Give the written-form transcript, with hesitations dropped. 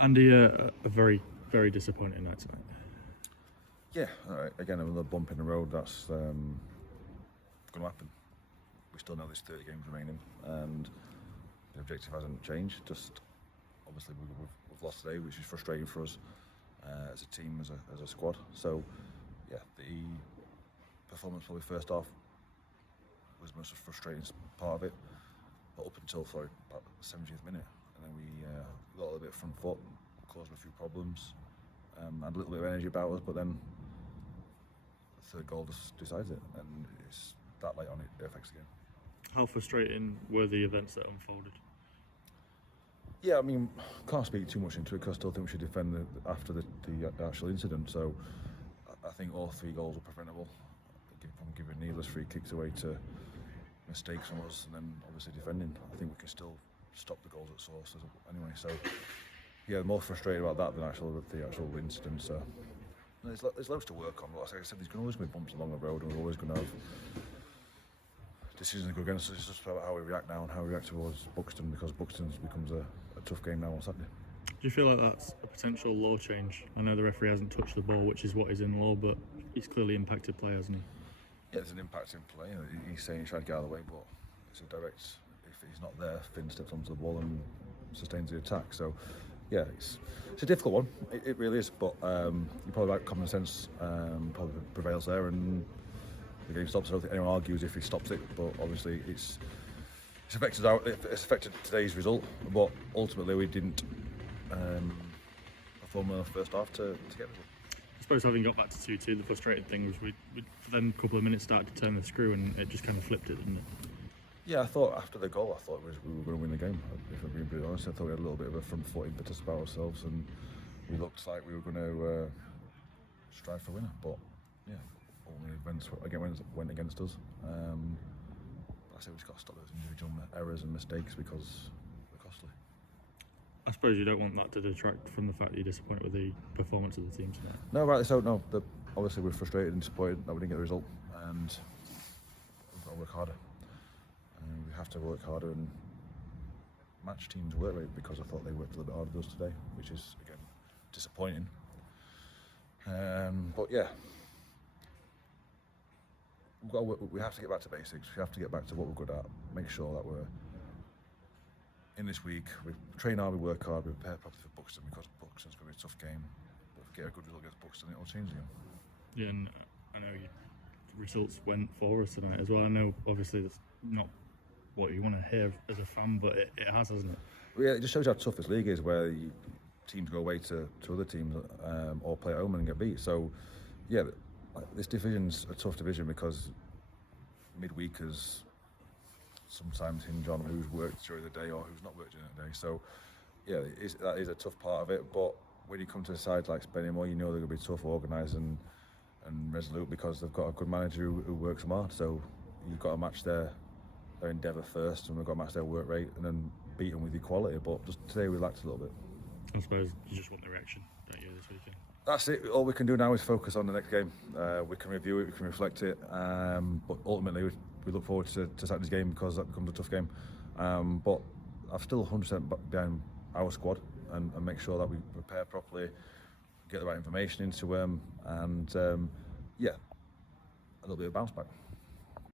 Andy, a very, very disappointing night tonight. Yeah, again, another bump in the road. That's going to happen. We still know there's 30 games remaining, and the objective hasn't changed. Just obviously we've lost today, which is frustrating for us as a team, as a squad. So yeah, the performance probably first half was the most frustrating part of it, but up until about the 70th minute, and then we got a little bit front foot, caused a few problems, had a little bit of energy about us, but then the third goal just decides it, and it's that late on it affects the game. How frustrating were the events that unfolded? Yeah, I mean, can't speak too much into it because I still think we should defend after the actual incident. So I think all three goals were preventable, from giving needless free kicks away to mistakes from us, and then obviously defending. I think we can still stop the goals at source anyway. So yeah, more frustrated about that than the actual incident. So there's loads to work on. Like I said, there's always going to be bumps along the road, and we're always going to have decisions that go against us. It's just about how we react now and how we react towards Buxton, because Buxton becomes a tough game now on Saturday. Do you feel like that's a potential law change? I know the referee hasn't touched the ball, which is what is in law, but he's clearly impacted play, hasn't he? Yeah, there's an impact in play. He's saying he's trying to get out of the way, but it's a direct. If he's not there, Finn steps onto the ball and sustains the attack. So yeah, it's a difficult one. It really is. But you probably like common sense probably prevails there, and the game stops. I don't think anyone argues if he stops it, but obviously it's affected today's result. But ultimately, we didn't perform in the first half to get the result. I suppose having got back to 2-2, the frustrating thing was we for them a couple of minutes started to turn the screw, and it just kind of flipped it, didn't it? Yeah, I thought after the goal, we were going to win the game. If I'm being pretty honest, I thought we had a little bit of a front foot impetus about ourselves, and we looked like we were going to strive for winner. But yeah, ultimately events went against us. I say we just got to stop those individual errors and mistakes because they're costly. I suppose you don't want that to detract from the fact that you're disappointed with the performance of the team tonight. No, rightly so. No, obviously we're frustrated and disappointed that we didn't get the result, and we've got to work harder. And we have to work harder and match teams' work rate, because I thought they worked a little bit harder than us today, which is again disappointing. But yeah, we have to get back to basics. We have to get back to what we're good at. Make sure that we're in this week. We train hard, we work hard, we prepare properly for Buxton, because Buxton's going to be a tough game. But if we get a good result against Buxton, it'll change the game. Yeah, and I know the results went for us tonight as well. I know obviously that's not what you want to hear as a fan, but it has, hasn't it? Well, yeah, it just shows how tough this league is, where teams go away to other teams or play at home and get beat. So yeah, this division's a tough division, because midweekers sometimes hinge on who's worked during the day or who's not worked during the day. So yeah, that is a tough part of it. But when you come to a side like Spennymoor, you know they're going to be tough, organised and resolute, because they've got a good manager who works them hard. So you've got to match their endeavour first, and we've got to match their work rate, and then beat them with equality. But just today we lacked a little bit. I suppose you just want the reaction, don't you, this weekend? That's it. All we can do now is focus on the next game. We can review it, we can reflect it, but ultimately we look forward to Saturday's game, because that becomes a tough game. But I'm still 100% behind our squad, and make sure that we prepare properly, get the right information into them, and yeah, a little bit of bounce back.